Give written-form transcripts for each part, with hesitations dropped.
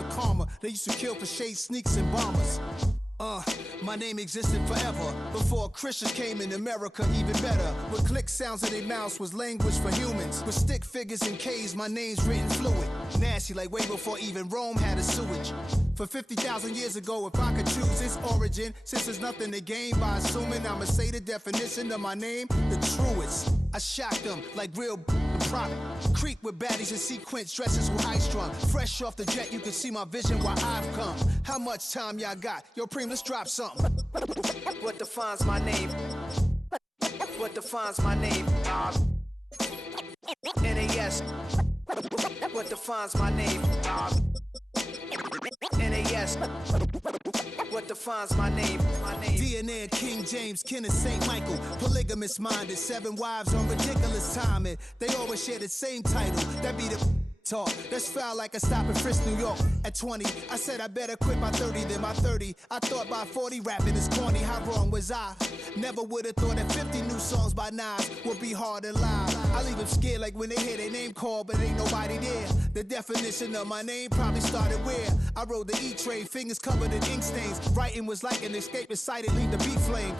of karma. They used to kill for shade sneaks and bombers. My name existed forever before Christians came in America, even better. With click sounds in their mouths was language for humans. With stick figures and K's, my name's written fluid. Nasty like way before even Rome had a sewage. For 50,000 years ago, if I could choose its origin, since there's nothing to gain by assuming, I'ma say the definition of my name, the truest. I shocked them like real product. Creek with baddies in sequence, dresses with high strung. Fresh off the jet, you can see my vision where I've come. How much time y'all got? Yo, Preem, let's drop something. What defines my name? What defines my name? NAS. What defines my name? NAS. What defines my name? DNA of King James, kin of St. Michael. Polygamous minded, 7 wives on ridiculous timing. They always share the same title. That be the talk. That's foul like a stop in Frisk, New York. At 20, I said I better quit by 30 than by 30. I thought by 40 rapping is corny. How wrong was I? Never would have thought that 50 new songs by Nas would be hard to live. I leave them scared like when they hear their name called, but ain't nobody there. The definition of my name probably started where I rode the E-train, fingers covered in ink stains. Writing was like an escape excited, leave the beat flame.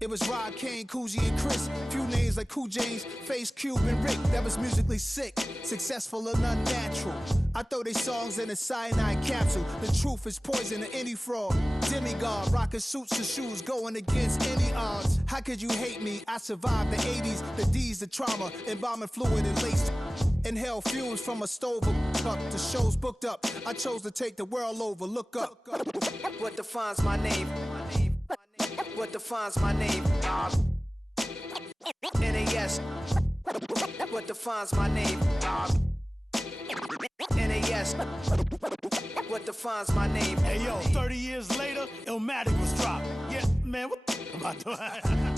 It was Rod, Kane, Coogee, and Chris. Few names like Cool James, Face, Cube, and Rick. That was musically sick, successful and unnatural. I throw they songs in a cyanide capsule. The truth is poison to any fraud. Demigod, rocking suits and shoes, going against any odds. How could you hate me? I survived the 80s, the D's, the trauma, embalming fluid and laced. Inhale fumes from a stove up. The show's booked up. I chose to take the world over. Look up. What defines my name? What defines my name? NAS. What defines my name? NAS. What defines my name? Hey yo, 30 years later, Illmatic was dropped. Yeah, man, what am I doing?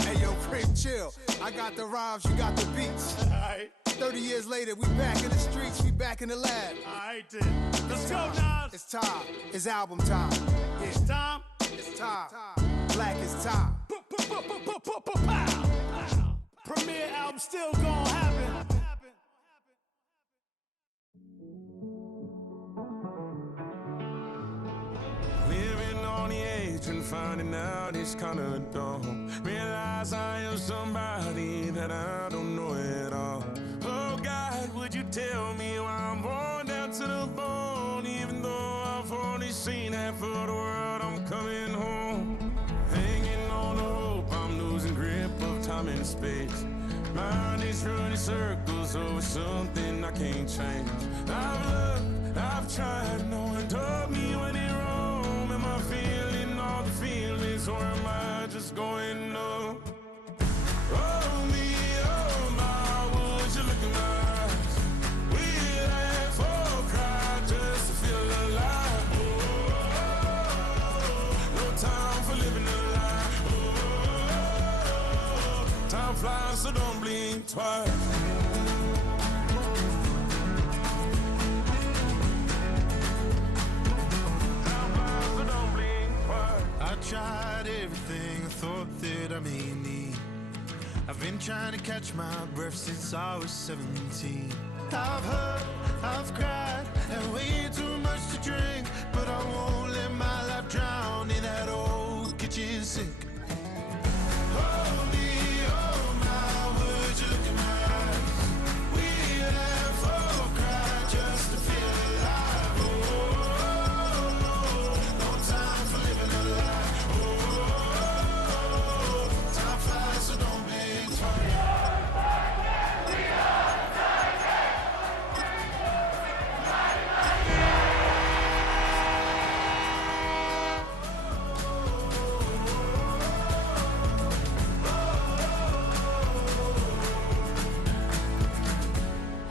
Hey yo, Preem, chill. I got the rhymes, you got the beats. Alright. 30 years later, we back in the streets, we back in the lab. Alright then. Let's go, Nas. It's time. It's album time. Yeah. It's time. It's time. Black is time. Premiere album still gonna happen. Living on the edge and finding out it's kinda dumb. Realize I am somebody that I don't know at all. Oh God, would you tell me why I'm worn down to the bone? Even though I've only seen half of the world, I'm coming home. Hanging on the hope, I'm losing grip of time and space. Mind is running circles over something I can't change. I've looked, I've tried, no one told me when it wrong. Am I feeling all the feelings, or am I just going numb? Oh me, oh my, would you look in my eyes? We laugh or cry just to feel alive. Oh, no time for living a lie. Oh, time flies, so don't blink twice. I tried everything I thought that I may need. I've been trying to catch my breath since I was 17. I've hurt, I've cried, and way too much to drink, but I won't let my life drown in that old kitchen sink. Oh me, oh my, would you look in my eyes? We laugh or cry just to feel alive. Oh, no time for living a lie. Time flies, so don't blink twice.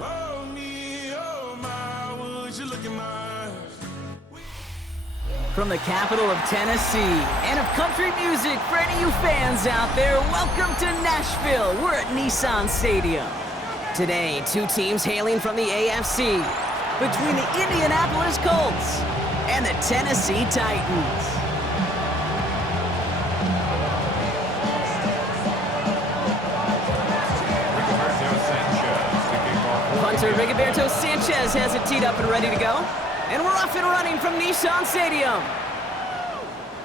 Oh me, oh my, would you look in my eyes? From the capital of Tennessee and of country music, for any of you fans out there, welcome to Nashville. We're at Nissan Stadium. Today, two teams hailing from the AFC, between the Indianapolis Colts and the Tennessee Titans. Punter Rigoberto Sanchez has it teed up and ready to go. And we're off and running from Nissan Stadium.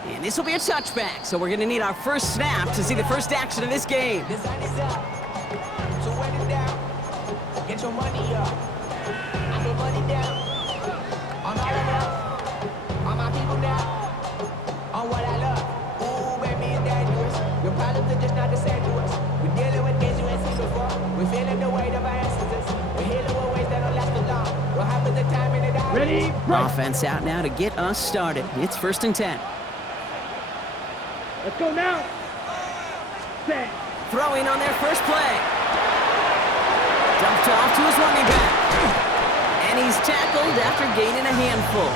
And this will be a touchback, so we're going to need our first snap to see the first action of this game. The sun is up, so wet it down. Get your money up. I put money down. On all of us, on my people now. On what I love. Ooh, baby, it's dangerous. Your problems are just not the same to us. We're dealing with things you ain't seen before. We're feeling the weight of our ancestors. We're healing with ways that don't last too long. What happens the time in it out? Ready, break. Offense out now to get us started. It's 1st and 10. Let's go now. Set. Throwing on their first play. Dumped off to his running back. And he's tackled after gaining a handful.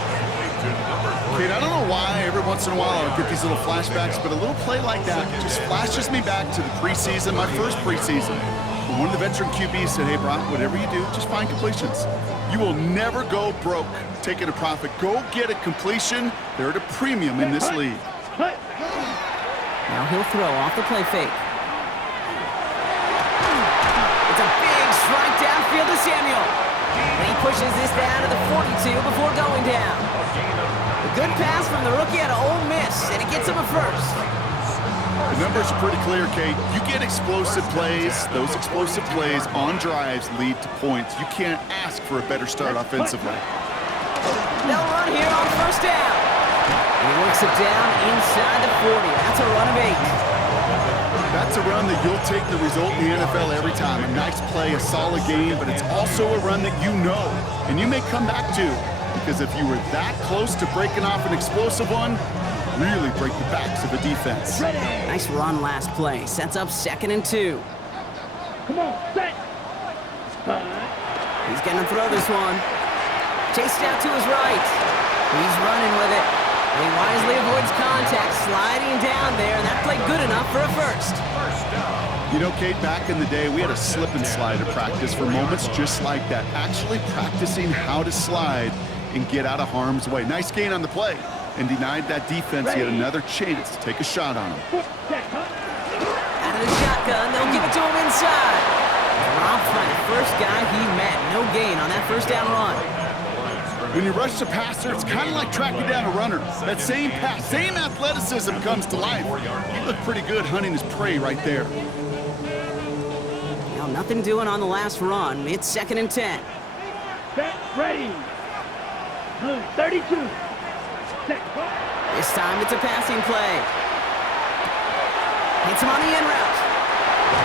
Kate, I don't know why every once in a while I get these little flashbacks, but a little play like that just flashes me back to the preseason, my first preseason. When one of the veteran QBs said, hey, Brock, whatever you do, just find completions. You will never go broke taking a profit. Go get a completion. They're at a premium in this league. Now he'll throw off the play fake. It's a big strike downfield to Samuel. And he pushes this down to the 42 before going down. A good pass from the rookie out of Ole Miss, and it gets him a first. The numbers are pretty clear, Kate. You get explosive plays. Those explosive plays on drives lead to points. You can't ask for a better start offensively. They'll run here on 1st down. And he works it down inside the 40. That's a run of 8. That's a run that you'll take the result in the NFL every time. A nice play, a solid game, but it's also a run that you know and you may come back to, because if you were that close to breaking off an explosive one, really break the backs of the defense. Nice run last play. Sets up 2nd and 2. Come on, set. He's going to throw this one. Chased out to his right. He's running with it. He wisely avoids contact, sliding down there, and that played good enough for a first. You know, Kate, back in the day, we had a slip and slide at practice for moments just like that. Actually practicing how to slide and get out of harm's way. Nice gain on the play, and denied that defense yet another chance to take a shot on him. Out of the shotgun, they'll give it to him inside. Dropped by the first guy he met. No gain on that 1st down run. When you rush the passer, it's kind of like tracking down a runner. That same pass, same athleticism comes to life. He looked pretty good hunting his prey right there. Now, nothing doing on the last run. It's 2nd and 10. Set, ready. Blue, 32. Set. This time it's a passing play. Hits him on the in route.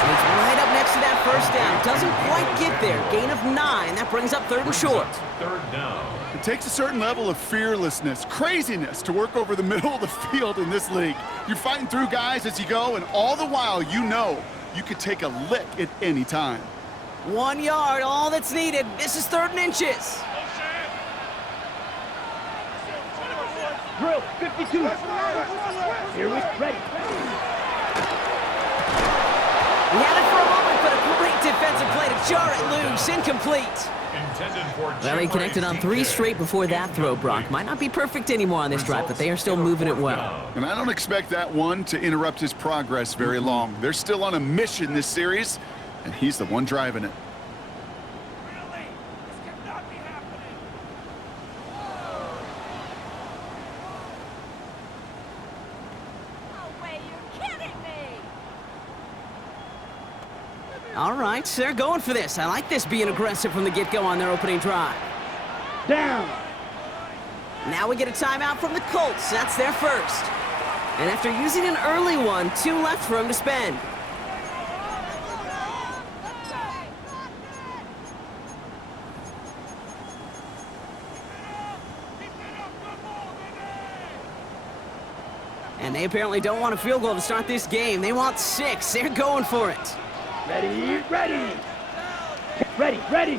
He's right up next to that 1st down. Doesn't quite get there. Gain of 9. That brings up 3rd and short. 3rd down. It takes a certain level of fearlessness, craziness to work over the middle of the field in this league. You're fighting through guys as you go, and all the while you know you could take a lick at any time. 1 yard, all that's needed. This is 3rd and inches. Drill, 52. Here we ready. He had it for a moment, but a great defensive play to jar it loose. Incomplete. Well, he connected on 3 straight before that throw, Brock. Might not be perfect anymore on this drive, but they are still moving it well. And I don't expect that one to interrupt his progress very long. They're still on a mission this series, and he's the one driving it. All right, they're going for this. I like this being aggressive from the get-go on their opening drive. Down. Now we get a timeout from the Colts. That's their first. And after using an early one, 2 left for him to spend. And they apparently don't want a field goal to start this game. They want 6. They're going for it. Ready, ready. Ready, ready.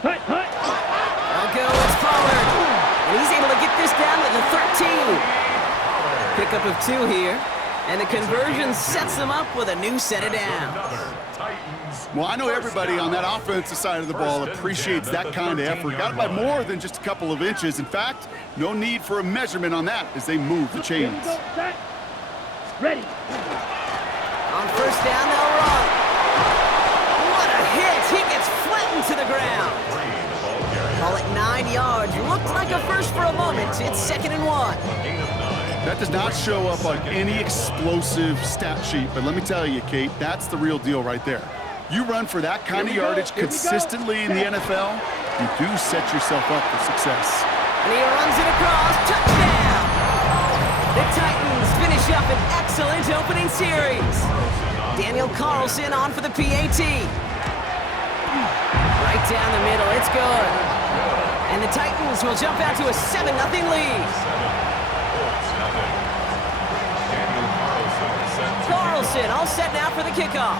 Hut, hut. They'll go, it's Pollard. And he's able to get this down to the 13. Pickup of 2 here. And the conversion sets them up with a new set of downs. Well, I know everybody on that offensive side of the ball appreciates that kind of effort. Got it by more than just a couple of inches. In fact, no need for a measurement on that as they move the chains. Ready. On 1st down, they'll run. What a hit! He gets flattened to the ground. Call it 9 yards. Looked like a first for a moment. It's 2nd and 1. That does not show up on any explosive stat sheet, but let me tell you, Kate, that's the real deal right there. You run for that kind of yardage consistently in the NFL, you do set yourself up for success. And he runs it across. Touchdown! The Titans finish up an excellent opening series. Daniel Carlson on for the PAT. Right down the middle, it's good. And the Titans will jump out to a 7-0 lead. Carlson all set now for the kickoff.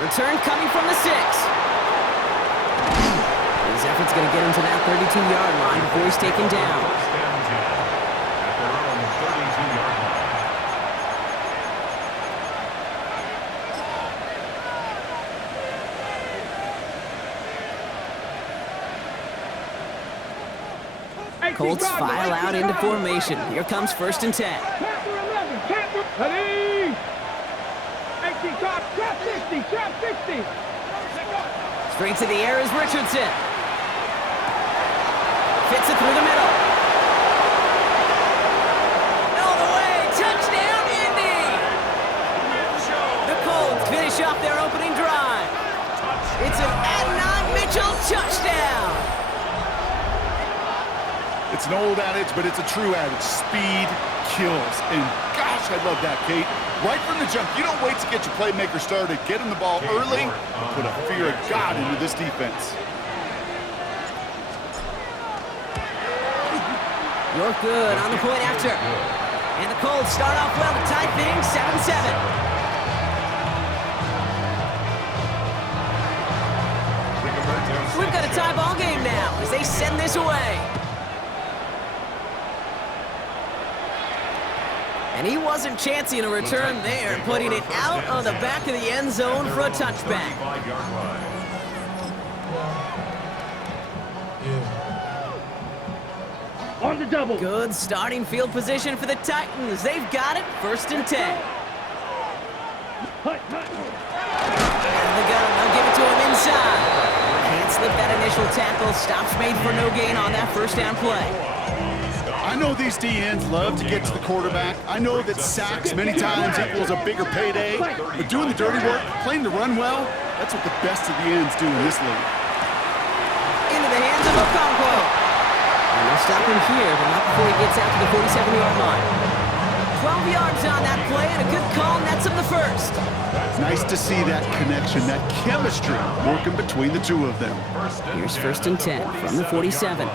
Return coming from the 6. His effort's going to get him to that 32-yard line before he's taken down. Colts file out into formation. Here comes 1st and 10. Ready? 18, trap 60, trap 60. Straight to the air is Richardson. Fits it through the middle. All the way, touchdown Indy! The Colts finish off their opening drive. It's an Adnan Mitchell touchdown. It's an old adage, but it's a true adage. Speed kills. And gosh, I love that, Kate. Right from the jump, you don't wait to get your playmaker started. Get him the ball early and put a fear of God into this defense. You're good on the point after. And the Colts start off well to tie things 7-7. We've got a tie ball game now as they send this away. And he wasn't chancing a return there, putting it out on the back of the end zone for a touchback. On the double. Good starting field position for the Titans. They've got it, 1st and 10. Hut. Out of the gun, they'll give it to him inside. Can't slip that initial tackle. Stops made for no gain on that 1st down play. I know these D-ends love to get to the quarterback. I know that sacks many times equals a bigger payday, but doing the dirty work, playing the run well, that's what the best of the ends do in this league. Into the hands of Okonkwo. And they'll stop him here, but not before he gets out to the 47-yard line. 12 yards on that play, and a good call nets him the 1st. Nice to see that connection, that chemistry working between the two of them. Here's 1st and 10 from the 47.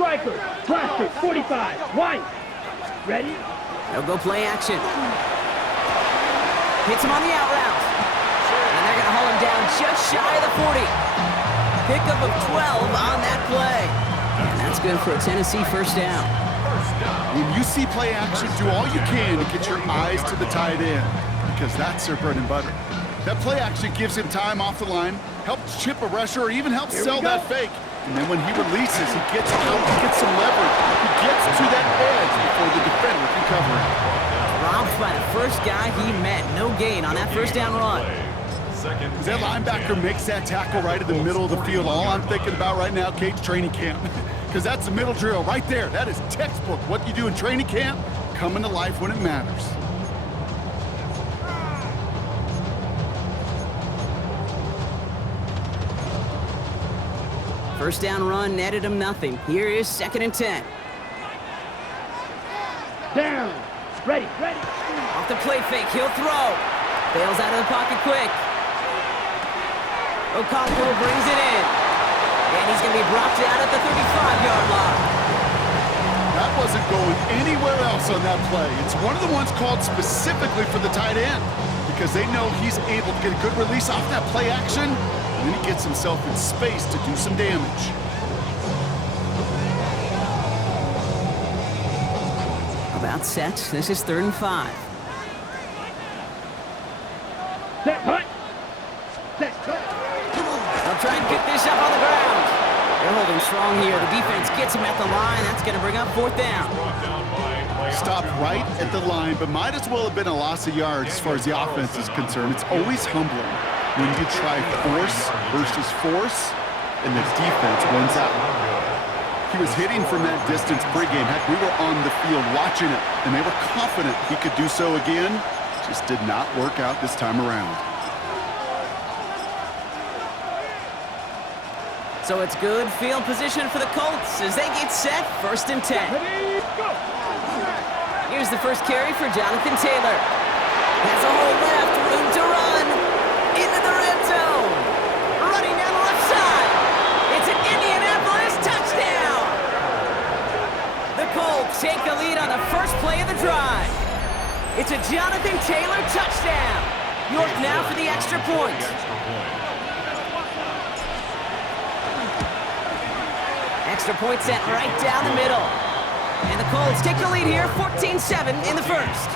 Striker, plastic, 45, white. Ready? They'll go play action. Hits him on the out route. And they're going to haul him down just shy of the 40. Pickup of 12 on that play. And that's good for a Tennessee 1st down. When you see play action, do all you can to get your eyes to the tight end, because that's their bread and butter. That play action gives him time off the line, helps chip a rusher, or even helps sell that fake. And then when he releases, he gets out, he gets some leverage. He gets to that edge before the defender can cover him. Robbed by the first guy he met. No gain on that 1st down run. As that linebacker makes that tackle right in the middle of the field, all I'm thinking about right now, Kate's training camp. Because that's the middle drill right there. That is textbook. What you do in training camp, coming to life when it matters. First down run netted him nothing. Here is 2nd and 10. Down. Ready. Off the play fake, he'll throw. Bails out of the pocket quick. Okonkwo brings it in. And he's going to be brought down at the 35-yard line. That wasn't going anywhere else on that play. It's one of the ones called specifically for the tight end, because they know he's able to get a good release off that play action, and then he gets himself in space to do some damage. About set. This is 3rd and 5. Set, hut. Set, hut. They'll try and pick this up on the ground. They're holding strong here. The defense gets him at the line. That's going to bring up 4th down. Stopped right at the line, but might as well have been a loss of yards as far as the offense is concerned. It's always humbling when you try force versus force, and the defense wins out. He was hitting from that distance pregame. Heck, we were on the field watching it, and they were confident he could do so again. Just did not work out this time around. So it's good field position for the Colts as they get set, 1st and 10. Here's the first carry for Jonathan Taylor. Has a hole left, room to run. Into the red zone. Running down the left side. It's an Indianapolis touchdown. The Colts take the lead on the first play of the drive. It's a Jonathan Taylor touchdown. York now for the extra point. Extra point set right down the middle. And the Colts take the lead here, 14-7 in the first.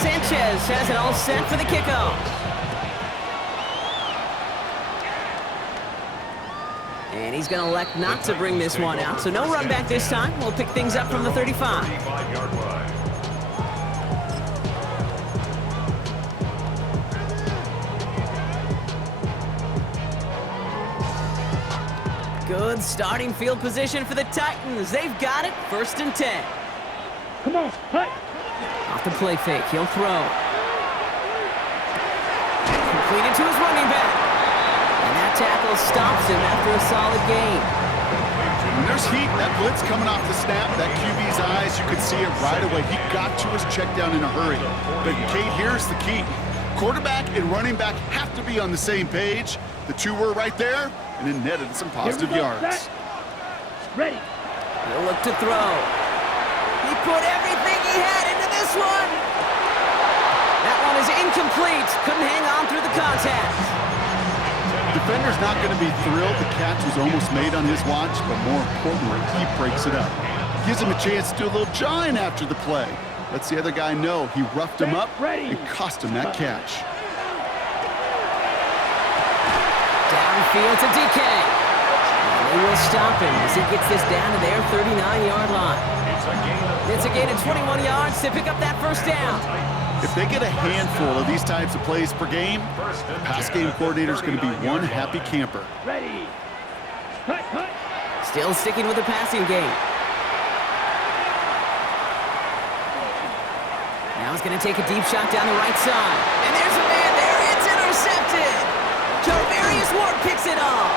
Sanchez has it all set for the kickoff. And he's going to elect not to bring this one out, so no run back this time. We'll pick things up from the 35. Good starting field position for the Titans. They've got it, 1st and 10. Come on, hut. Off the play fake, he'll throw. Completed to his running back. And that tackle stops him after a solid gain. When there's heat, that blitz coming off the snap, that QB's eyes, you could see it right away. He got to his check down in a hurry. But Kate, here's the key. Quarterback and running back have to be on the same page. The two were right there, and it netted some positive yards. Ready. He'll look to throw. He put everything he had into this one. That one is incomplete. Couldn't hang on through the contact. Defender's not going to be thrilled the catch was almost made on his watch, but more importantly, he breaks it up. Gives him a chance to do a little jawing after the play. Lets the other guy know he roughed him up and cost him that catch. Downfield to DK. And they will stop him as he gets this down to their 39-yard line. It's a gain of 21 yards to pick up that first down. If they get a handful of these types of plays per game, the pass game coordinator is going to be one happy camper. Ready. Hut, hut. Still sticking with the passing game. Now he's going to take a deep shot down the right side. And there's a man there. It's intercepted. Javarius Ward picks it off.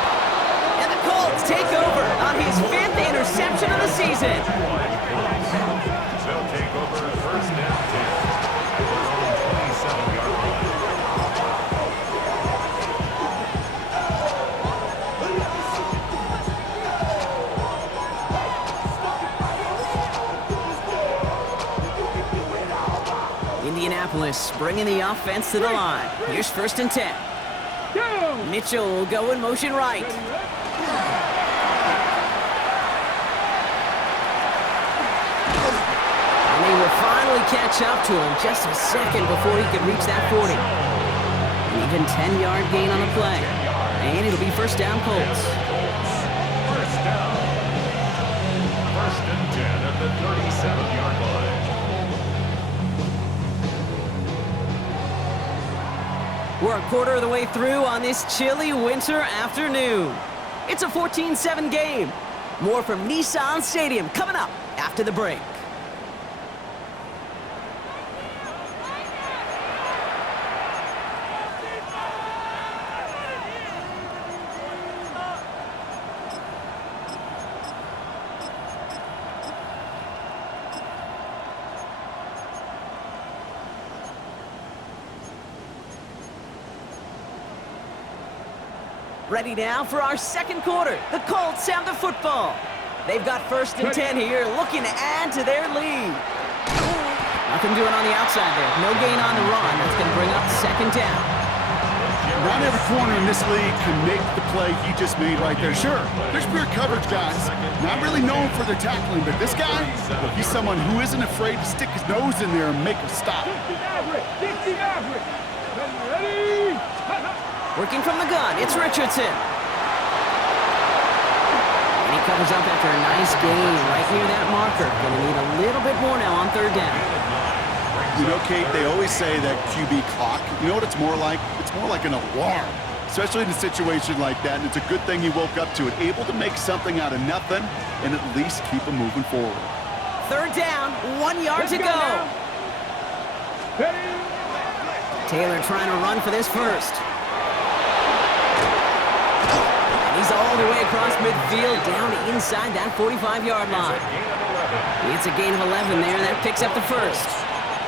And the Colts take over on his 5th interception of the season. They'll take over 1st and 10. Indianapolis bringing the offense to the line. Here's 1st and 10. Mitchell will go in motion right. And he will finally catch up to him just a second before he could reach that 40. An even 10-yard gain on the play. And it'll be 1st down Colts. 1st down. 1st and 10 at the 37-yard line. We're a quarter of the way through on this chilly winter afternoon. It's a 14-7 game. More from Nissan Stadium coming up after the break. Ready now for our second quarter. The Colts have the football. They've got 1st and 10 here, looking to add to their lead. Nothing doing on the outside there. No gain on the run. That's going to bring up 2nd down. Not every corner in this league can make the play he just made right there. Sure, there's pure coverage guys, not really known for their tackling, but this guy, well, he's someone who isn't afraid to stick his nose in there and make a stop. 60 average. Ready. Working from the gun, it's Richardson. And he covers up after a nice gain right near that marker. Going to need a little bit more now on 3rd down. You know, Kate, they always say that QB clock, you know what it's more like? It's more like an alarm, especially in a situation like that, and it's a good thing he woke up to it, able to make something out of nothing and at least keep him moving forward. Third down, 1 yard to go. Taylor trying to run for this first. And he's all the way across midfield, down inside that 45-yard line. It's a gain of 11 there, and that picks up the first.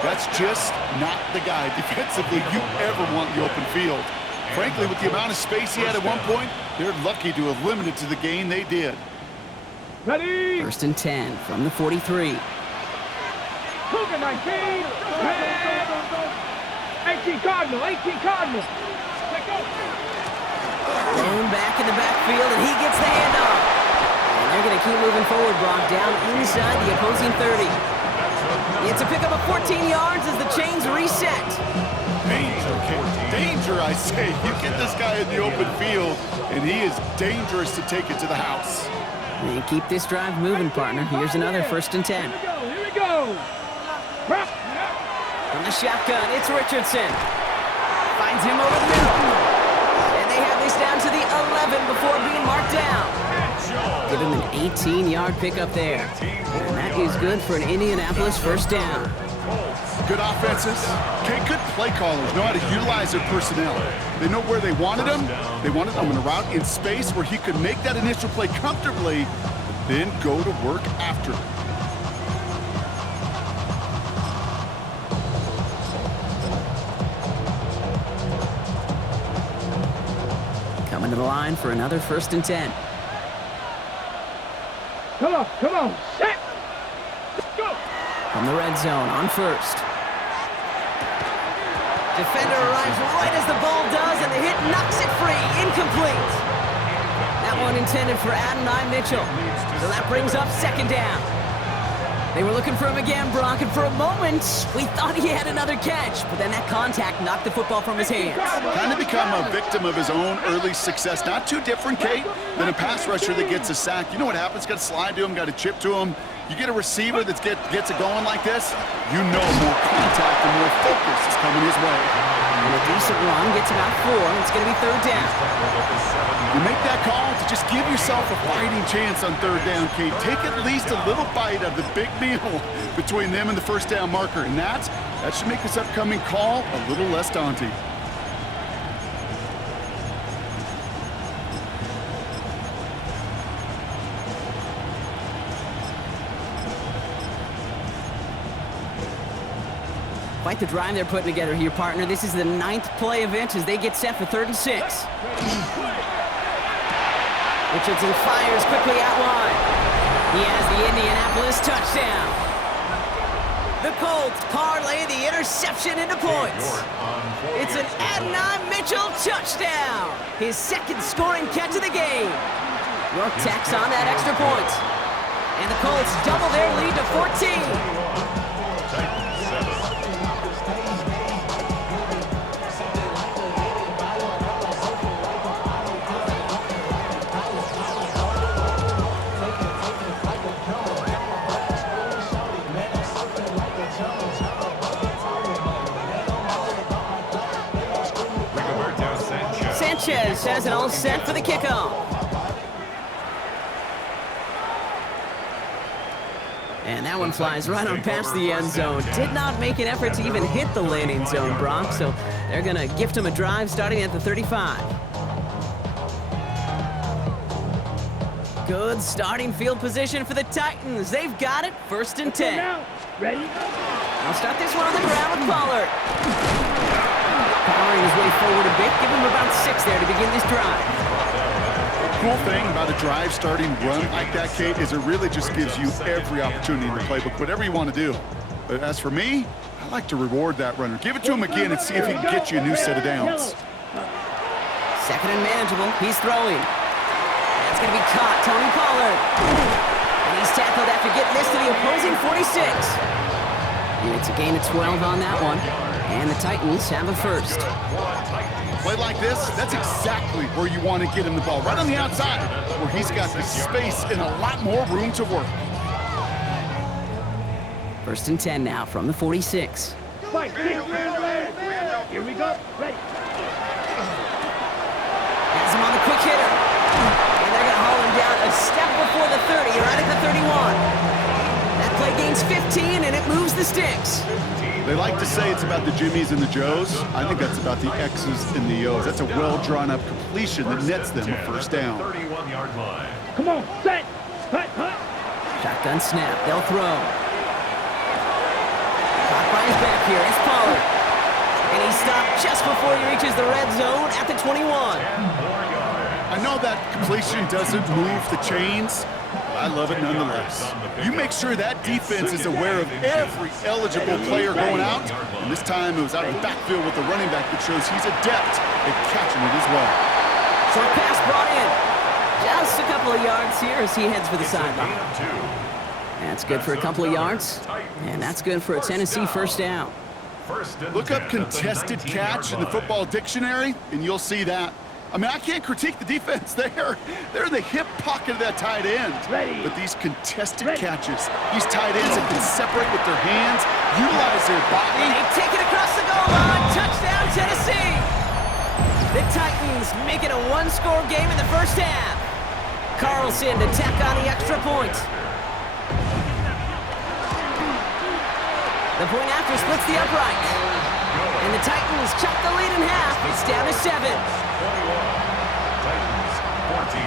That's just not the guy defensively you ever want in the open field. Frankly, with the amount of space he had at one point, they're lucky to have limited to the gain they did. Ready? First and 10 from the 43. Cougar 19. 18 Cardinal. 18 Cardinal. Let's go. Thrown back in the backfield, and he gets the handoff. And they're going to keep moving forward, Brock, down inside the opposing 30. It's a pickup of 14 yards as the chains reset. Danger, Kate. Danger, I say. You get this guy in the open field, and he is dangerous to take it to the house. And keep this drive moving, partner. Here's another first and 10. Here we go. From the shotgun, it's Richardson. Finds him over the middle. And they have this down to the 11 before being marked down. Give him an 18-yard pickup there. And that is good for an Indianapolis first down. Good offenses. Okay, good play callers know how to utilize their personnel. They know where they wanted him. They wanted him in a route in space where he could make that initial play comfortably, but then go to work after. Coming to the line for another first and 10. Come on. Set. Let's go. From the red zone on first. Defender arrives right as the ball does, and the hit knocks it free. Incomplete. That one intended for Adonai Mitchell. So that brings up second down. They were looking for him again, Brock, and for a moment, we thought he had another catch, but then that contact knocked the football from his hands. Kind of become a victim of his own early success. Not too different, Kate, than a pass rusher that gets a sack. You know what happens? Got to slide to him, got to chip to him. You get a receiver that gets it going like this, you know more contact and more focus is coming his way. And a decent run gets about 4. It's going to be third down. You make that call to just give yourself a fighting chance on third down, Kate. Take at least a little bite of the big meal between them and the first down marker. And that should make this upcoming call a little less daunting. Quite the drive they're putting together here, partner. This is the 9th play event as they get set for 3rd and 6. Richardson fires quickly out wide. He has the Indianapolis touchdown. The Colts parlay the interception into points. It's an Adonai Mitchell touchdown. His 2nd scoring catch of the game. York tacks on that extra point. And the Colts double their lead to 14. Sanchez has it all set for the kickoff. And that one flies right on past the end zone. Did not make an effort to even hit the landing zone, Brock, so they're going to gift him a drive starting at the 35. Good starting field position for the Titans. They've got it, 1st and 10. Ready? I'll start this one on the ground with Pollard. Powering his way forward a bit, give him about 6 there to begin this drive. Cool thing about a drive starting run like that, Kate, is it really just gives you every opportunity in the playbook, whatever you want to do. But as for me, I like to reward that runner. Give it to him again and see if he can get you a new set of downs. 2nd and manageable. He's throwing. That's going to be caught. Tony Pollard. And he's tackled after getting this to the opposing 46. And it's a gain of 12 on that one. And the Titans have a first. Play like this, that's exactly where you want to get him the ball. Right on the outside, where he's got the space and a lot more room to work. 1st and 10 now from the 46. fight. Here we go. Ready. Has him on the quick hitter. And they're going to haul him down a step before the 30, right at the 31. That play gains 15, and it moves the sticks. They like to say it's about the Jimmies and the Joes. I think that's about the X's and the O's. That's a well-drawn-up completion that nets them a first down. 31-yard line. Come on, set. Hut, hut. Shotgun snap. They'll throw. Caught by his back here. It's Pollard. And he stopped just before he reaches the red zone at the 21. I know that completion doesn't move the chains, but I love it nonetheless. You make sure that defense is aware of every eligible player going out, and this time it was out of the backfield with the running back that shows he's adept at catching it as well. Short pass brought in. Just a couple of yards here as he heads for the sideline. That's good for a couple of yards, and that's good for a Tennessee first down. Look up contested catch in the football dictionary, and you'll see that. I mean, I can't critique the defense there. They're in the hip pocket of that tight end. But these contested catches, these tight ends that can separate with their hands, utilize their body. They take it across the goal line. Touchdown, Tennessee. The Titans make it a one-score game in the first half. Carlson to tack on the extra point. The point after splits the upright. And the Titans chop the lead in half. It's down to 7. 21. Titans 14.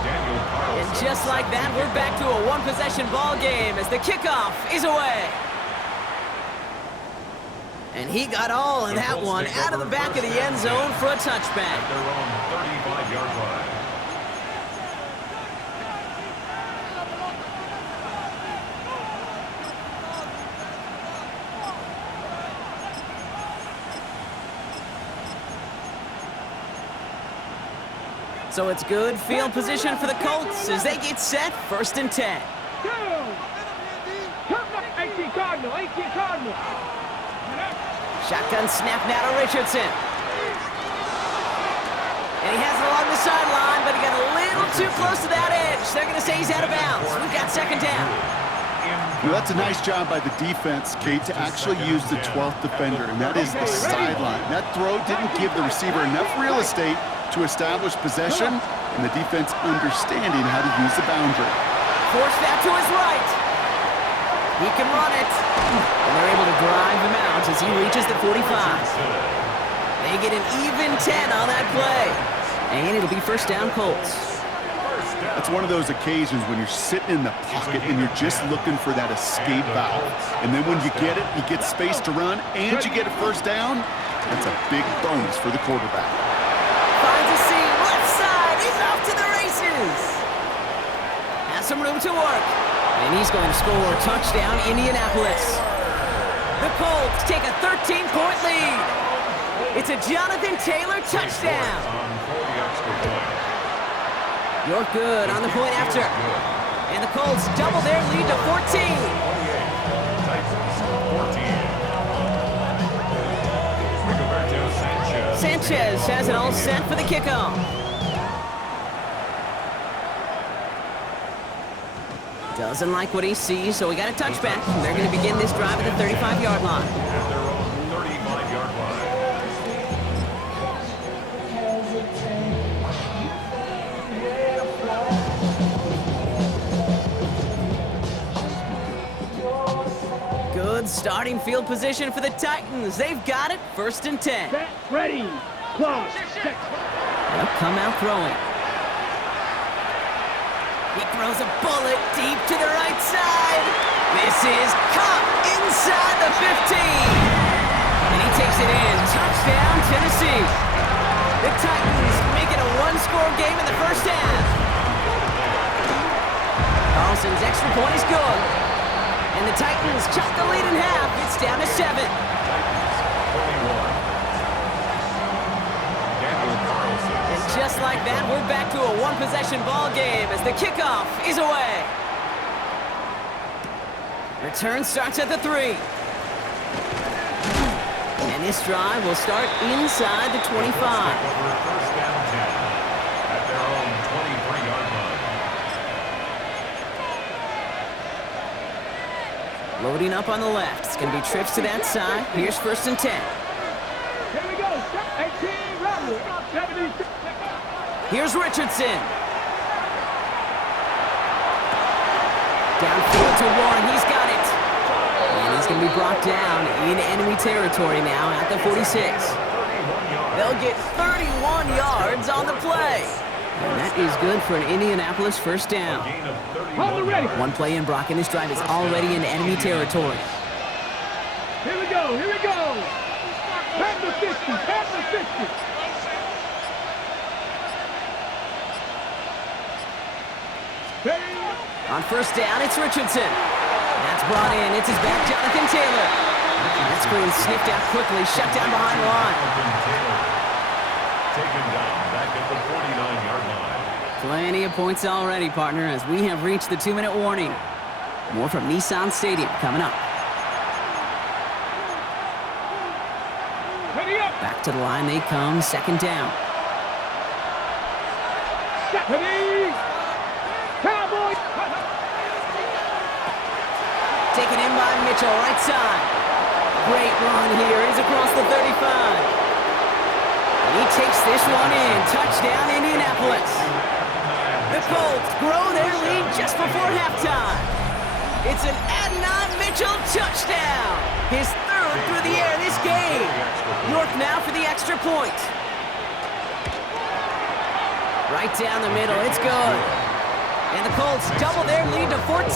Daniel Carlson. And just like that, we're back to a one-possession ball game as the kickoff is away. And he got all of that one out of the back of the end zone for a touchback. At their own 35-yard line. So it's good field position for the Colts as they get set, 1st and 10. Go. 18 Cardinal, 18 Cardinal. Shotgun snap now to Richardson. And he has it along the sideline, but he got a little too close to that edge. They're going to say he's out of bounds. We've got 2nd down. Well, that's a nice job by the defense, Kate, to actually use the 12th defender, and that is the sideline. That throw didn't give the receiver enough real estate to establish possession, and the defense understanding how to use the boundary. Force that to his right. He can run it. And they're able to drive him out as he reaches the 45. They get an even 10 on that play. And it'll be 1st down Colts. That's one of those occasions when you're sitting in the pocket and you're just looking for that escape valve. And then when you get it, you get space to run, and you get a 1st down. That's a big bonus for the quarterback. Finds a seam, left side, he's off to the races. Has some room to work. And he's going to score a touchdown, Indianapolis. The Colts take a 13-point lead. It's a Jonathan Taylor touchdown. You're good on the point after. And the Colts double their lead to 14. Sanchez has it all set for the kickoff. Doesn't like what he sees, so we got a touchback. They're going to begin this drive at the 35-yard line. At their own 35-yard line. Good starting field position for the Titans. They've got it, 1st and 10. Set, ready, close, set. They'll come out throwing. He throws a bullet deep to the right side. This is caught inside the 15. And he takes it in. Touchdown, Tennessee. The Titans make it a one-score game in the first half. Carlson's extra point is good. And the Titans chop the lead in half. It's down to 7. And just like that, we're back to a one-possession ball game as the kickoff is away. Return starts at the 3. And this drive will start inside the 25. First down 10 at their own 23-yard line. Loading up on the left. It's going to be trips to that side. Here's 1st and 10. Here we go. 18, level. 76. Here's Richardson. Downfield to Warren. He's got it. And he's going to be brought down in enemy territory now at the 46. They'll get 31 yards on the play. And that is good for an Indianapolis 1st down. One play in, Brock, and this drive is already in enemy territory. Here we go. Here we go. Pass the 50. Pass the 50. On 1st down, it's Richardson. That's brought in. It's his back, Jonathan Taylor. That screen sniffed out quickly, shut down behind the line. Taken down back at the 49-yard line. Plenty of points already, partner, as we have reached the 2-minute warning. More from Nissan Stadium coming up. Back to the line they come, 2nd down. Taken in by Mitchell, right side. Great run here. He's across the 35. And he takes this one in. Touchdown, Indianapolis. The Colts grow their lead just before halftime. It's an Adnan Mitchell touchdown. His 3rd through the air this game. York now for the extra point. Right down the middle. It's good. And the Colts double their lead to 14.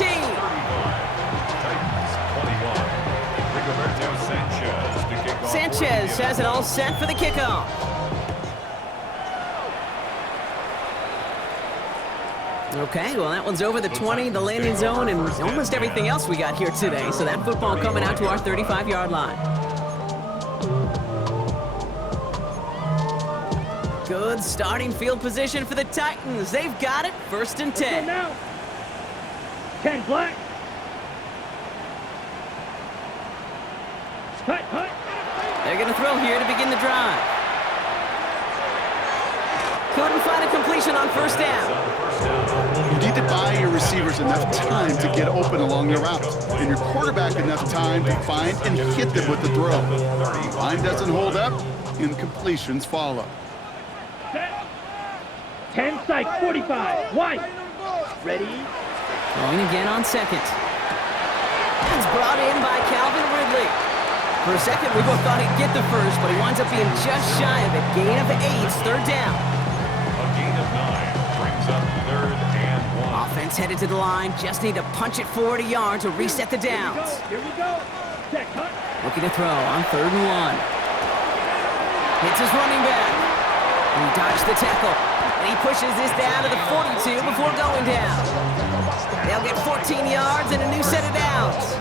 Sanchez has it all set for the kickoff. Okay, well, that one's over the 20, the landing zone, and almost everything else we got here today. So that football coming out to our 35-yard line. Good starting field position for the Titans. They've got it, 1st and 10. 10 black. Hut. They're going to throw here to begin the drive. Couldn't find a completion on 1st down. You need to buy your receivers enough time to get open along your route, and your quarterback enough time to find and hit them with the throw. Line doesn't hold up, incompletions follow. 10 psych, 45, white. Ready? Going again on 2nd. It's brought in by Calvin Ridley. For a second, we both thought he'd get the 1st, but he winds up being just shy of it. Gain of 8, 3rd down. A gain of 9 brings up 3rd and 1. Offense headed to the line. Just need to punch it forward a yard to reset the downs. Here we go. Check, hut. Looking to throw on 3rd and 1. Hits his running back. He dodged the tackle. And he pushes this down to the 42 before going down. They'll get 14 yards and a new set of downs.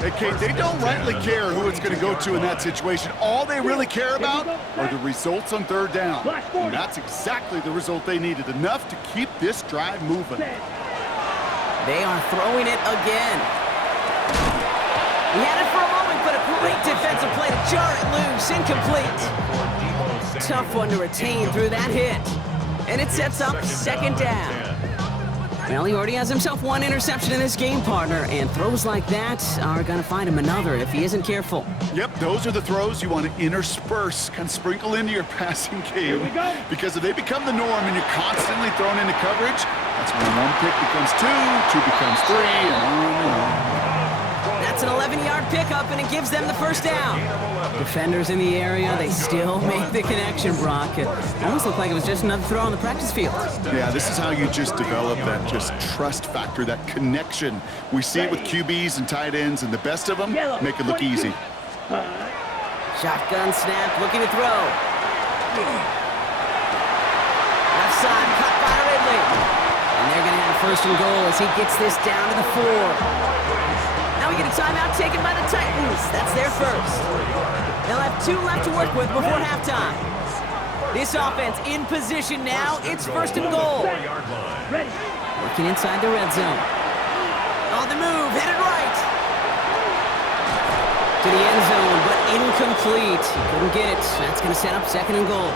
Hey, Kate, they don't rightly care who it's going to go to in that situation. All they really care about are the results on 3rd down. And that's exactly the result they needed, enough to keep this drive moving. They are throwing it again. He had it for a moment, but a great defensive play to jar it loose. Incomplete. Tough one to retain through that hit. And it sets up 2nd down. Well, he already has himself 1 interception in this game, partner, and throws like that are going to find him another if he isn't careful. Yep, those are the throws you want to intersperse, kind of sprinkle into your passing game. Because if they become the norm and you're constantly thrown into coverage, that's when 1 pick becomes 2, 2 becomes 3, and on. That's an 11-yard pickup, and it gives them the 1st down. Defenders in the area, they still make the connection, Brock. It almost looked like it was just another throw on the practice field. Yeah, this is how you just develop that just trust factor, that connection. We see it with QBs and tight ends, and the best of them make it look easy. Shotgun snap, looking to throw. Left side, cut by Ridley. And they're going to have 1st and goal as he gets this down to the 4. Now we get a timeout taken by the Titans. That's their 1st. They'll have 2 left to work with before halftime. This offense in position now. It's 1st and goal. Working inside the red zone. On the move, headed right. To the end zone, but incomplete. Couldn't get it. That's going to set up 2nd and goal.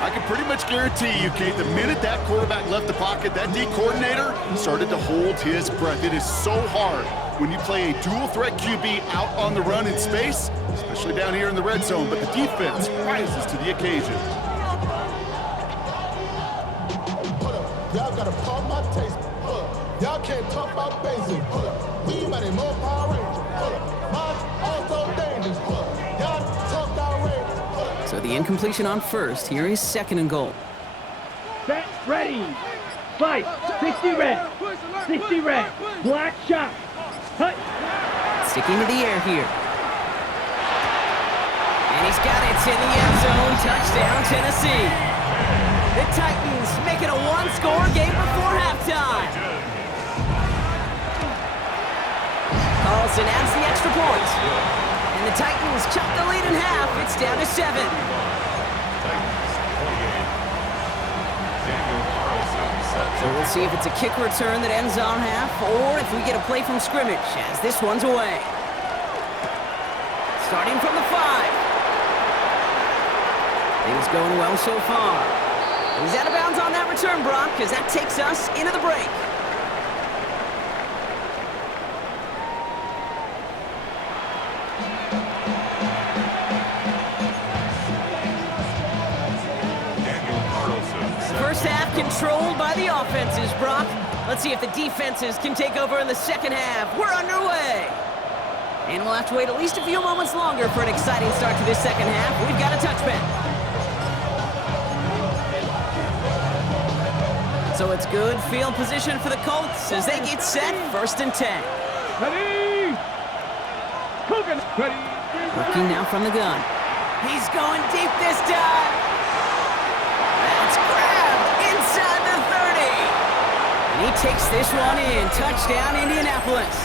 I can pretty much guarantee you, Kate, the minute that quarterback left the pocket, that D coordinator started to hold his breath. It is so hard when you play a dual threat QB out on the run in space, especially down here in the red zone, but the defense rises to the occasion. Y'all gotta pump my taste. Y'all can't talk about basic. We mighty more Power Rangers. Mine also dangerous. Y'all talk outrageous. So the incompletion on first. Here is 2nd and goal. Set, ready. Fight. 60 red. 60 red. Black shot. Hut. Sticking to the air here. And he's got it in the end zone. Touchdown, Tennessee. The Titans make it a one-score game before halftime. Carlson adds the extra point. And the Titans chop the lead in half. It's down to 7. So we'll see if it's a kick return that ends on half, or if we get a play from scrimmage, as this one's away. Starting from the 5. Things going well so far. He's out of bounds on that return, Brock, because that takes us into the break. First half controlled by the offenses, Brock. Let's see if the defenses can take over in the second half. We're underway. And we'll have to wait at least a few moments longer for an exciting start to this second half. We've got a touchback. So it's good field position for the Colts as they get set, 1st and 10. Ready. Cooking. Ready. Working now from the gun. He's going deep this time. That's grabbed inside the 30. And he takes this one in. Touchdown, Indianapolis.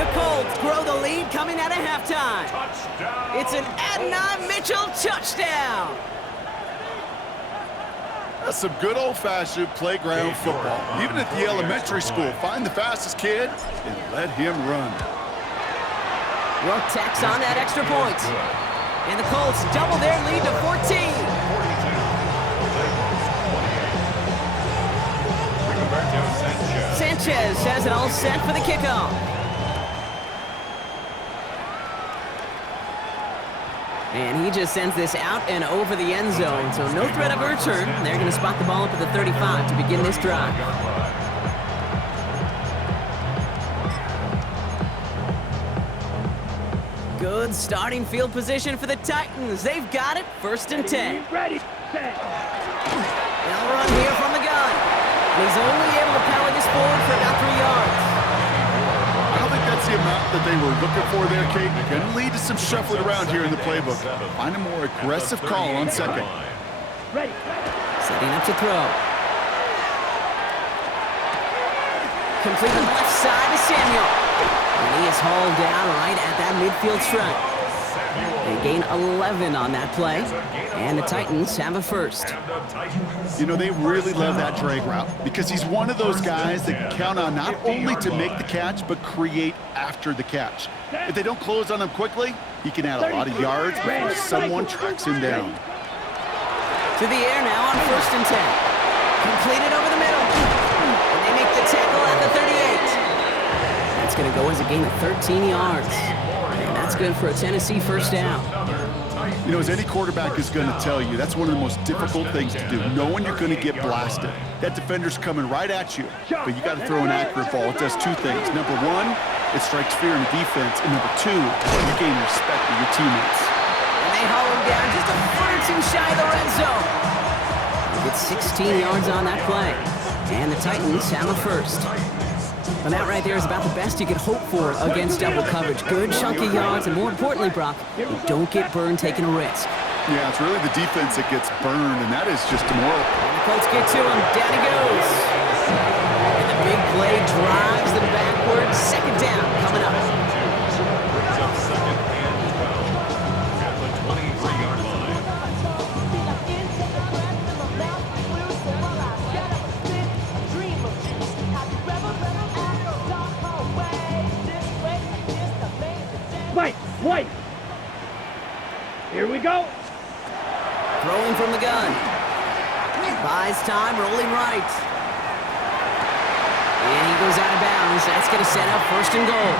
The Colts grow the lead coming out of halftime. Touchdown. It's an Adonai Mitchell touchdown. That's some good old-fashioned playground football. Even at the elementary school, find the fastest kid and let him run. York tacks on that extra point. And the Colts double their lead to 14. Sanchez has it all set for the kickoff. And he just sends this out and over the end zone, so no threat of a return. They're going to spot the ball up at the 35 to begin this drive. Good starting field position for the Titans. They've got it, 1st and 10. Ready, set. They'll run here from the gun. And he's only able to power this forward for about 3 yards. I don't think that's the amount that they were looking for there, Kate. Going to lead to some shuffling around here in the playbook. Find a more aggressive call on 2nd. Ready. Setting up to throw. Complete on the left side to Samuel. And he is hauled down right at that midfield stripe. They gain 11 on that play, and the Titans have a 1st. You know, they really love that drag route because he's one of those guys that can count on not only to make the catch, but create after the catch. If they don't close on him quickly, he can add a lot of yards before someone tracks him down. To the air now on 1st and 10. Completed over the middle. And they make the tackle at the 38. That's going to go as a gain of 13 yards. And that's good for a Tennessee 1st down. You know, as any quarterback is going to tell you, that's one of the most difficult things to do, knowing you're going to get blasted. That defender's coming right at you, but you got to throw an accurate ball. It does 2 things. Number 1, it strikes fear in the defense, and number 2, you gain respect of your teammates. And they haul him down just a foot or 2 shy of the red zone. He gets 16 yards on that play, and the Titans have a 1st. And that right there is about the best you could hope for against double coverage. Good chunky yards, and more importantly, Brock, you don't get burned taking a risk. Yeah, it's really the defense that gets burned, and that is just immoral. And the Colts get to him. Down he goes. And the big play drives them backwards. 2nd down coming up. Brings up 2nd and 12 at the 23-yard line. White. Here we go. Throwing from the gun. Buys time, rolling right. And he goes out of bounds. That's going to set up first and goal.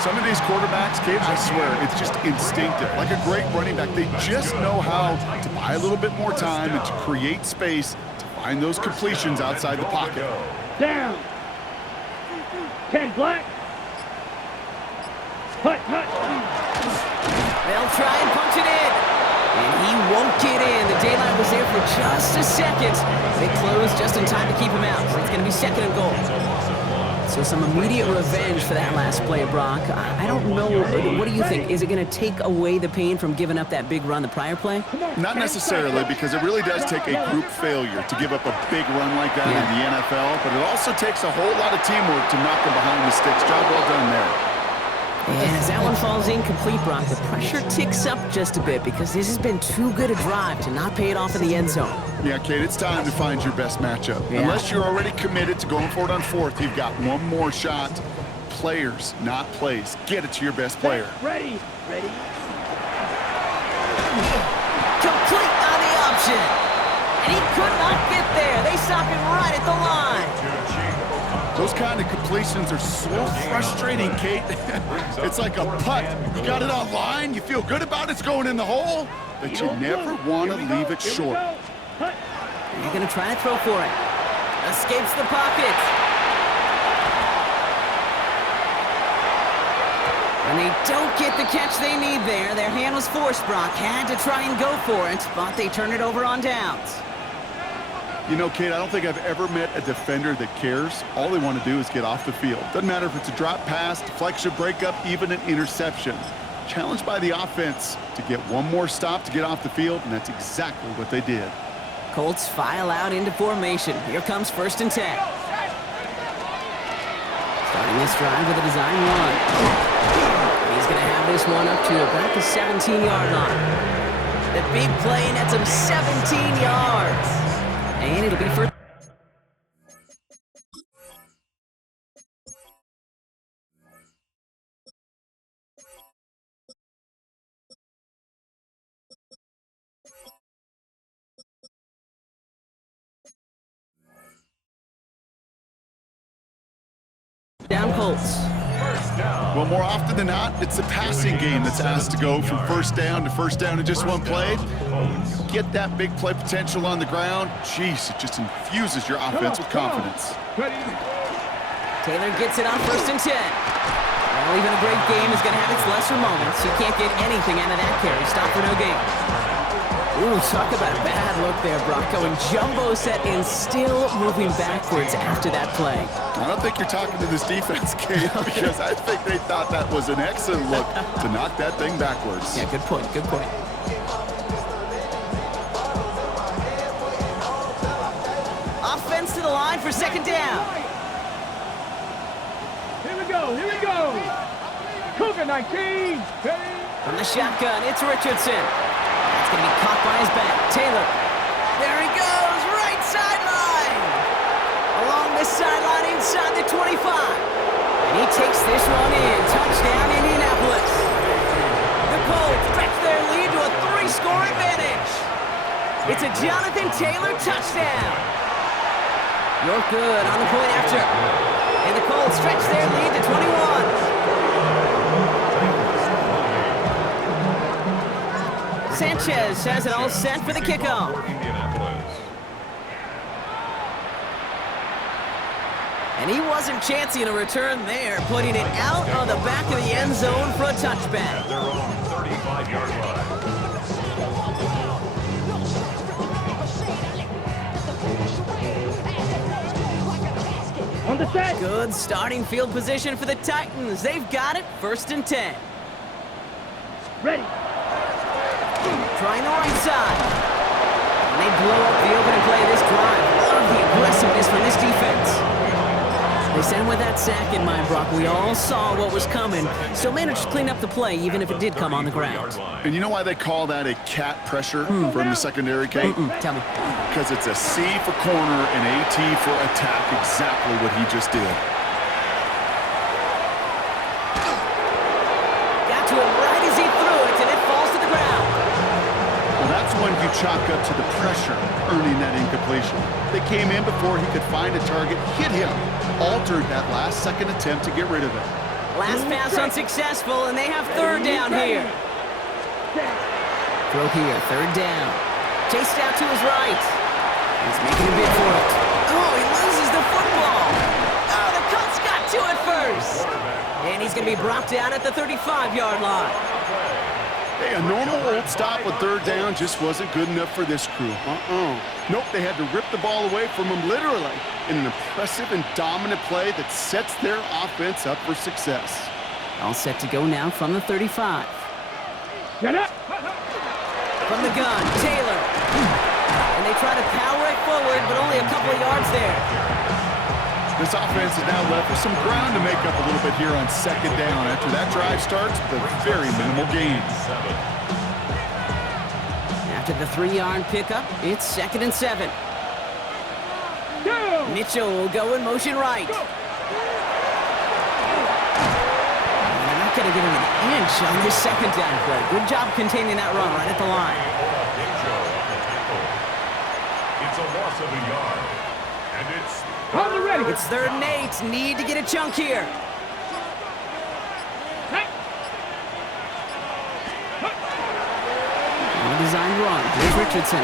Some of these quarterbacks, Kate, I swear, it's just instinctive. Like a great running back, they just know how to buy a little bit more time and to create space to find those completions outside the pocket. Down. 10 black. Hut. They'll try and punch it in. And he won't get in. The daylight was there for just a second. They close just in time to keep him out. So it's going to be second and goal. So some immediate revenge for that last play, Brock. I don't know. What do you think? Is it going to take away the pain from giving up that big run the prior play? Not necessarily, because it really does take a group failure to give up a big run like that in the NFL. But it also takes a whole lot of teamwork to knock them behind the sticks. Job well done there. And as that one falls incomplete, Brock, the pressure ticks up just a bit because this has been too good a drive to not pay it off in the end zone. Yeah, Kate, it's time to find your best matchup. Yeah. Unless you're already committed to going for it on fourth, you've got one more shot. Players, not plays. Get it to your best player. Ready. Complete on the option. And he could not get there. They stop him right at the line. Those kind of completions are so frustrating, Kate. It's like a putt. You got it on line, you feel good about it's going in the hole, but you never want to leave it short. You're going to try to throw for it. Escapes the pocket. And they don't get the catch they need there. Their hand was forced, Brock. Had to try and go for it, but they turn it over on downs. You know, Kate, I don't think I've ever met a defender that cares. All they want to do is get off the field. Doesn't matter if it's a drop pass, deflection, breakup, even an interception. Challenged by the offense to get one more stop to get off the field, and that's exactly what they did. Colts file out into formation. Here comes 1st and 10. Starting this drive with a design run. He's going to have this one up to about the 17-yard line. The big play nets him 17 yards. And it'll be first. Down Colts. Well, more often than not, it's the passing game that's asked to go from first down in just one play. You get that big play potential on the ground, geez, it just infuses your offense with confidence. Taylor gets it on 1st and 10. Well, even a great game is going to have its lesser moments. You can't get anything out of that carry. Stop for no gain. Ooh, talk about a bad look there, Brock. Going jumbo set and still moving backwards after that play. I don't think you're talking to this defense, Kate, because I think they thought that was an excellent look to knock that thing backwards. Yeah, good point, good point. Offense to the line for 2nd down. Here we go. Cougar 19. From the shotgun, it's Richardson. That's going to be caught by his back. Taylor. There he goes, right sideline. Along this sideline inside the 25. And he takes this one in. Touchdown, Indianapolis. The Colts stretch their lead to a 3-score advantage. It's a Jonathan Taylor touchdown. You're good on the point after. And the Colts stretch their lead to 21. Sanchez has it all set for the kickoff. And he wasn't chancing a return there, putting it out on the back of the end zone for a touchback. Their own 35-yard line. On the set. Good starting field position for the Titans. They've got it, 1st and 10. Ready. Trying the right side. And they blow up the opening play of this drive. Love the aggressiveness from this defense. They send with that sack in mind, Brock. We all saw what was coming. Still managed to clean up the play, even if it did come on the ground. And you know why they call that a cat pressure from the secondary, Kate? Tell me. Because it's a C for corner and a T for attack, exactly what he just did. When you you chalk up to the pressure earning that incompletion. They came in before he could find a target, hit him, altered that last-second attempt to get rid of it. Last pass unsuccessful, and they have third down here. Throw here, third down. Chased out to his right. He's making a bid for it. Oh, he loses the football. Oh, the Colts got to it first. And he's going to be brought down at the 35-yard line. Hey, a normal old stop with third down just wasn't good enough for this crew. Nope, they had to rip the ball away from him literally in an impressive and dominant play that sets their offense up for success. All set to go now from the 35. Get up! From the gun, Taylor. And they try to power it forward, but only a couple of yards there. This offense is now left with some ground to make up a little bit here on second down after that drive starts with a very minimal gain. After the 3-yard pickup, it's 2nd and 7. Go! Mitchell will go in motion right. And they're not going to get him an inch on this second down play. Good job containing that run right at the line. It's a loss of a yard. And it's On the ready! It's 3rd and 8. Need to get a chunk here. Designed run. Here's Richardson.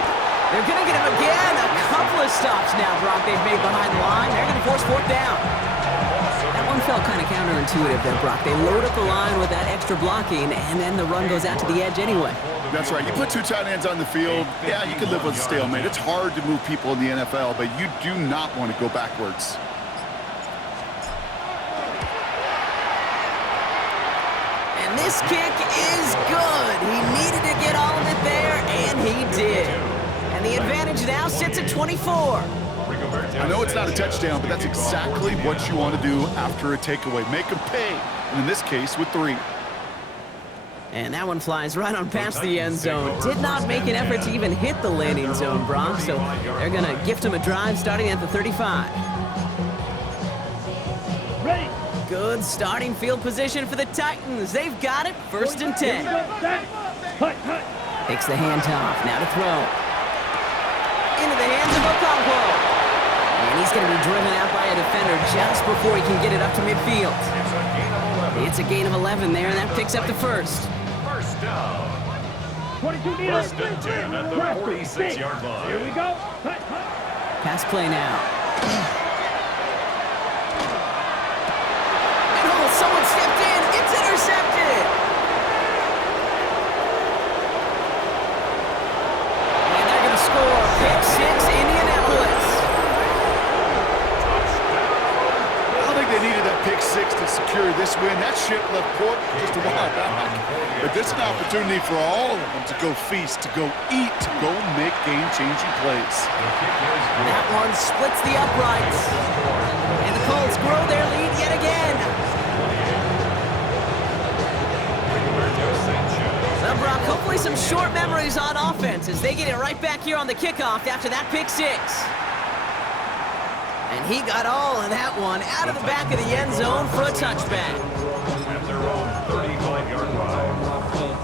They're going to get him again. A couple of stops now, Brock, they've made behind the line. They're going to force 4th down. That one felt kind of counterintuitive there, Brock. They load up the line with that extra blocking, and then the run goes out to the edge anyway. That's right. You put 2 tight ends on the field, yeah, you can live with a stalemate. It's hard to move people in the NFL, but you do not want to go backwards. And this kick is good. He needed to get all of it there, and he did. And the advantage now sits at 24. I know it's not a touchdown, but that's exactly what you want to do after a takeaway. Make them pay, and in this case with 3. And that one flies right on past the end zone. Did not make an effort to even hit the landing zone, Brock, so they're going to gift him a drive starting at the 35. Ready! Good starting field position for the Titans. They've got it, 1st and 10. Takes the handoff, now to throw. Into the hands of Okonkwo. And he's going to be driven out by a defender just before he can get it up to midfield. It's a gain of 11 there, and that picks up the 1st. first down. 22 meters. 1st and 10 at the 46-yard line. Here we go. Pass play now. Oh, someone stepped in. It's intercepted. And they're going to score. Pick 6, Indianapolis. I don't think they needed that pick 6 to secure this win. That ship left port just a while back. But this is an opportunity for all of them to go feast, to go eat, to go make game-changing plays. That one splits the uprights. And the Colts grow their lead yet again. Well, Brock, hopefully some short memories on offense as they get it right back here on the kickoff after that pick 6. And he got all of that one out of the back of the end zone for a touchback. At their own 35-yard line.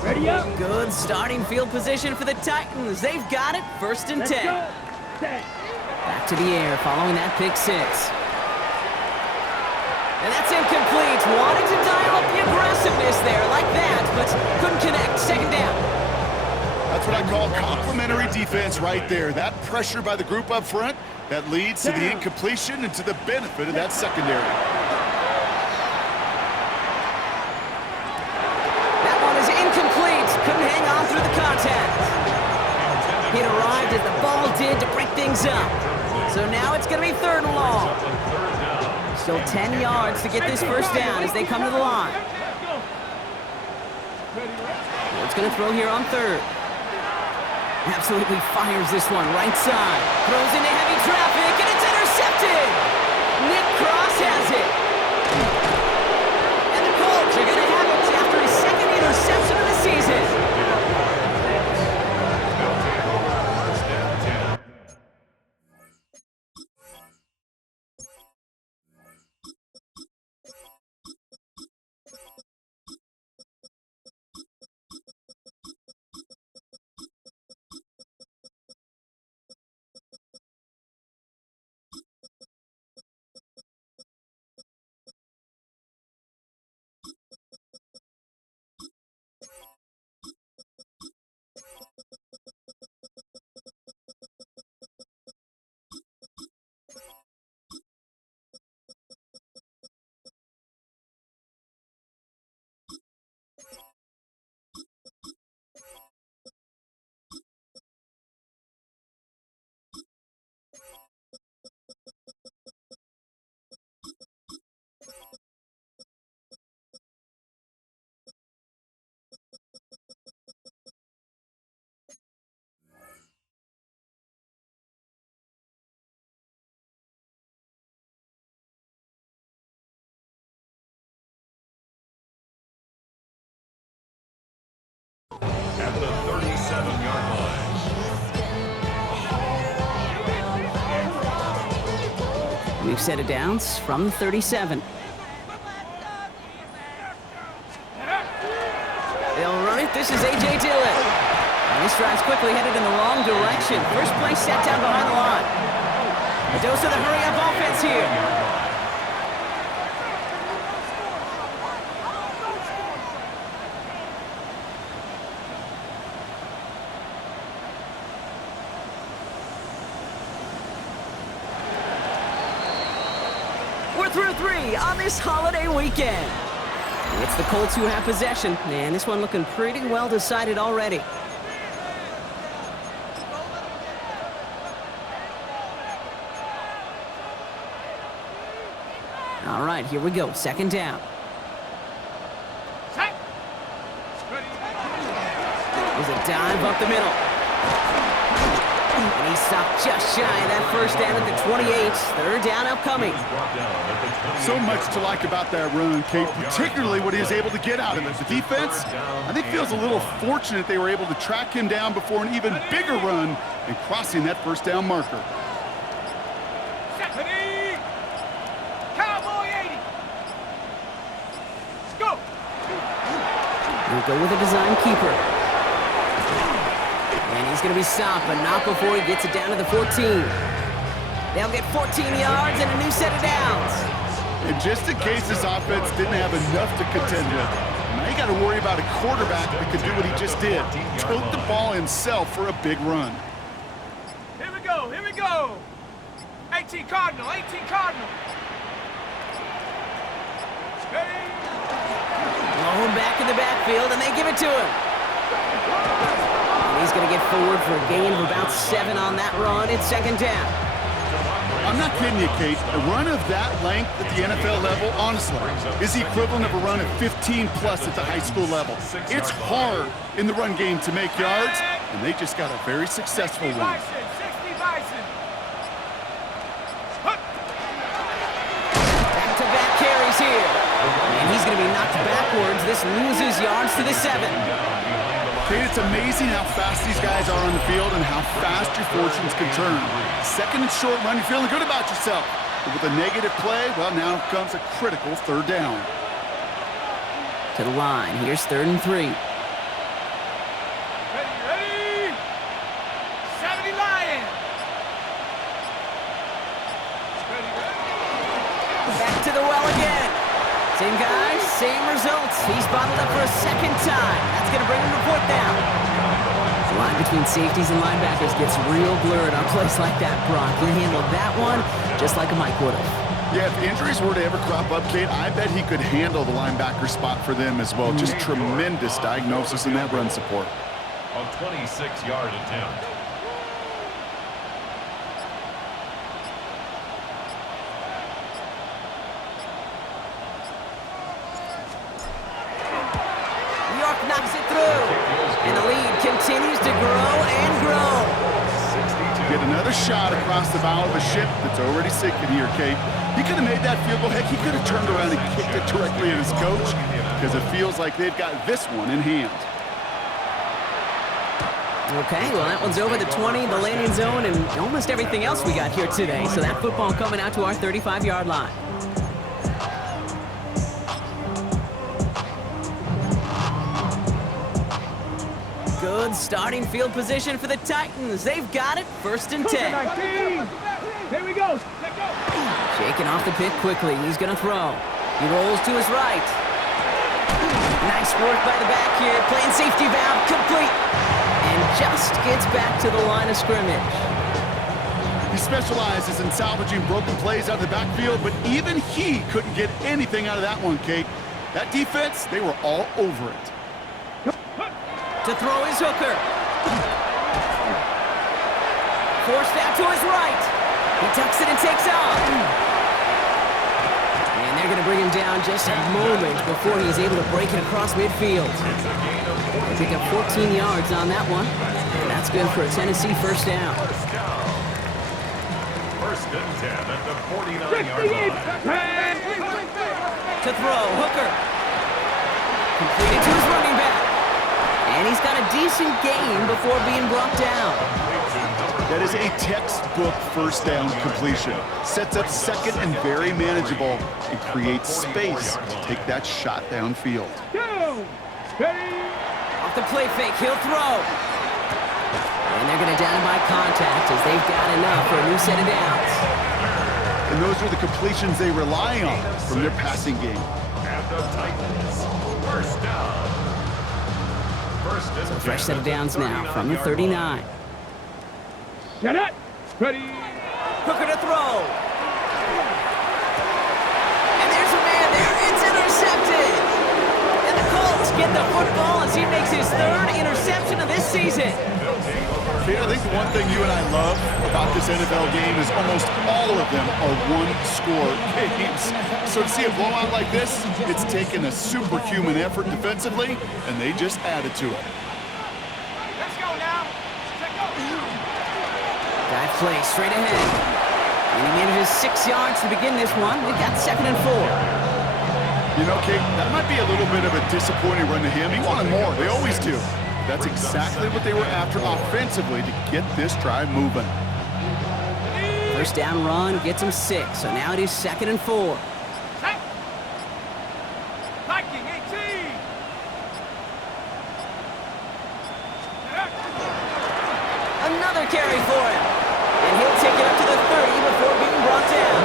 Ready up. Good starting field position for the Titans. They've got it, 1st and Let's 10. go. Set. Back to the air following that pick 6. And that's incomplete. Wanted to dial up the aggressiveness there like that, but couldn't connect. 2nd down. That's what I call complimentary defense right there. That pressure by the group up front, that leads to the incompletion and to the benefit of that secondary. That one is incomplete. Couldn't hang on through the contact. It arrived as the ball did to break things up. So now it's going to be 3rd and long. Still 10 yards to get this 1st down as they come to the line. It's going to throw here on 3rd. Absolutely fires this one right side. Throws into heavy traffic, and it's intercepted. Nick Cross has it. And the Colts are going to have it after his 2nd interception of the season. at the 37-yard line. We've set it downs from the 37. They'll run it. This is A.J. Dillon. And this drive's quickly headed in the wrong direction. First play set down behind the line. A dose of the hurry-up offense here. We're through 3 on this holiday weekend. It's the Colts who have possession, and this one looking pretty well decided already. All right, here we go. Second down. There's a dive up the middle. And he stopped just shy of that first down at the 28. Third down upcoming. So much to like about that run, Kate, particularly what he was able to get out of it. The defense, I think, feels a little fortunate they were able to track him down before an even bigger run and crossing that first down marker. We'll go with a design keeper. And he's going to be stopped, but not before he gets it down to the 14. They'll get 14 yards and a new set of downs. And just in case this offense didn't have enough to contend with, now you got to worry about a quarterback that could do what he just did. Tote the ball himself for a big run. Here we go, here we go. 18 Cardinal, 18 Cardinal. Steady. Low him back in the backfield, and they give it to him. And he's going to get forward for a gain of about 7 on that run. It's second down. I'm not kidding you, Kate. A run of that length at the NFL level, honestly, is the equivalent of a run of 15-plus at the high school level. It's hard in the run game to make yards, and they just got a very successful one. 60 Bison. Back-to-back carries here. And he's going to be knocked backwards. This loses yards to the 7. Kate, it's amazing how fast these guys are on the field and how fast your fortunes can turn. Second and short run, you're feeling good about yourself. But with a negative play, well, now comes a critical third down. To the line. Here's 3rd and 3. Ready? 70 Lion. Back to the well again. Same guys, same results. He's bottled up for a second time. That's going to bring him to 4th down. The line between safeties and linebackers gets real blurred on plays like that, Brock. He handled that one just like a Mike would have. Yeah, if injuries were to ever crop up, Kate, I bet he could handle the linebacker spot for them as well. Just tremendous diagnosis in that run support. A 26-yard attempt. Knocks it through. And the lead continues to grow and grow. Get another shot across the bow of a ship that's already sinking here, Kate. He could have made that field goal. Heck, he could have turned around and kicked it directly at his coach because it feels like they've got this one in hand. Okay, well, that one's over the 20, the landing zone, and almost everything else we got here today. So that football coming out to our 35-yard line. Good starting field position for the Titans. They've got it, 1st and 10. Here we go. Shaking off the pick quickly. He's going to throw. He rolls to his right. Nice work by the back here. Playing safety valve, complete. And just gets back to the line of scrimmage. He specializes in salvaging broken plays out of the backfield, but even he couldn't get anything out of that one, Kate. That defense, they were all over it. To throw his hooker. Forced out to his right. He tucks it and takes off. And they're going to bring him down just a moment before he's able to break it across midfield. They pick up 14 yards on that one. And that's good for a Tennessee 1st down. 1st and 10 at the 49-yard line. To throw, hooker. Completed to his running back. And he's got a decent gain before being brought down. That is a textbook first down completion. Sets up second and very manageable and creates space to take that shot downfield. Down. Ready. Off the play fake, he'll throw. And they're going to down him by contact as they've got enough for a new set of downs. And those are the completions they rely on from their passing game. And the Titans, first down. So fresh set of downs now from the 39. Set it. Ready. Hooker to throw. And there's a man there. It's intercepted. And the Colts get the football as he makes his third interception of this season. Okay, I think the one thing you and I love about this NFL game is almost all of them are one-score games. So to see a blowout like this, it's taken a superhuman effort defensively, and they just added to it. Let's go now. Let's go. Dive play straight ahead. And he manages 6 yards to begin this one. We've got 2nd and 4. You know, Kate, that might be a little bit of a disappointing run to him. He wanted more. They always do. That's exactly what they were after offensively to get this drive moving. First down run gets him 6. So now it is 2nd and 4. Viking 18. Another carry for him. And he'll take it up to the 30 before being brought down.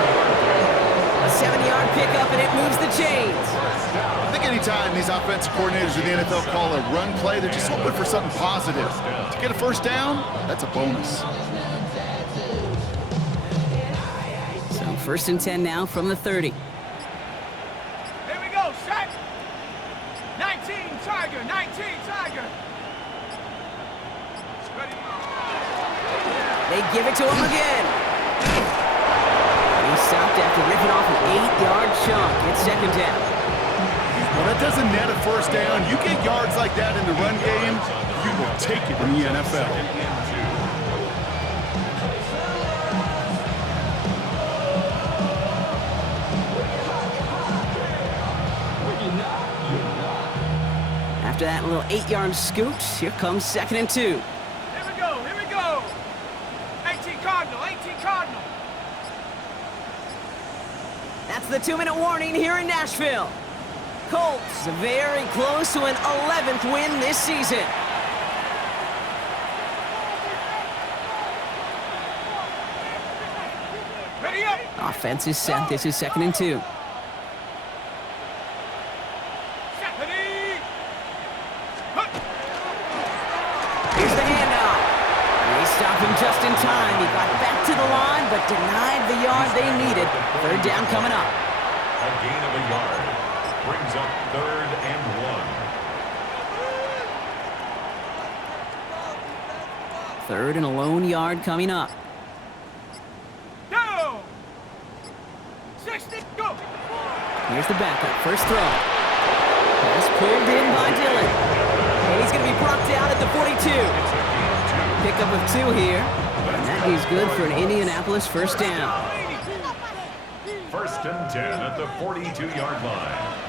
A 7-yard pickup, and it moves the chains. I think anytime these offensive coordinators in the NFL call a run play, they're just hoping for something positive. To get a first down, that's a bonus. So 1st and 10 now from the 30. Here we go, set. 19 Tiger, 19 Tiger. Ready. They give it to him again. And he stopped after ripping off an 8-yard chunk. It's 2nd down. Well, that doesn't net a first down. You get yards like that in the run game, you will take it in the NFL. After that little 8-yard scoot, here comes 2nd and 2. Here we go, here we go. 18 Cardinal, 18 Cardinal. That's the 2-minute warning here in Nashville. Colts very close to an 11th win this season. Ready up. Offense is set. This is 2nd and 2. Ready. Here's the handoff. And they stopped him just in time. He got back to the line, but denied the yard they needed. 3rd down coming up. A gain of a yard brings up 3rd and 1. 3rd and a lone yard coming up. Go. 60, go. Here's the backup. First throw. Pass pulled in by Dillon. And he's going to be brought down at the 42. Pickup of 2 here. And that is good for an Indianapolis first down. 1st and 10 at the 42-yard line.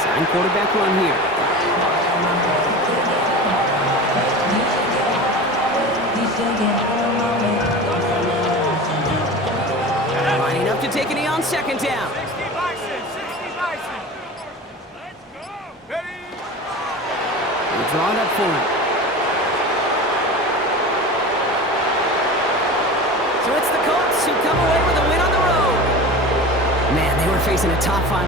Sign quarterback run here. Lining up to take a knee on 2nd down. 60 Bison, 60 Bison. Let's go. Ready. They draw it up for him. So it's the Colts who come away with a win on the road. Man, they were facing a top 5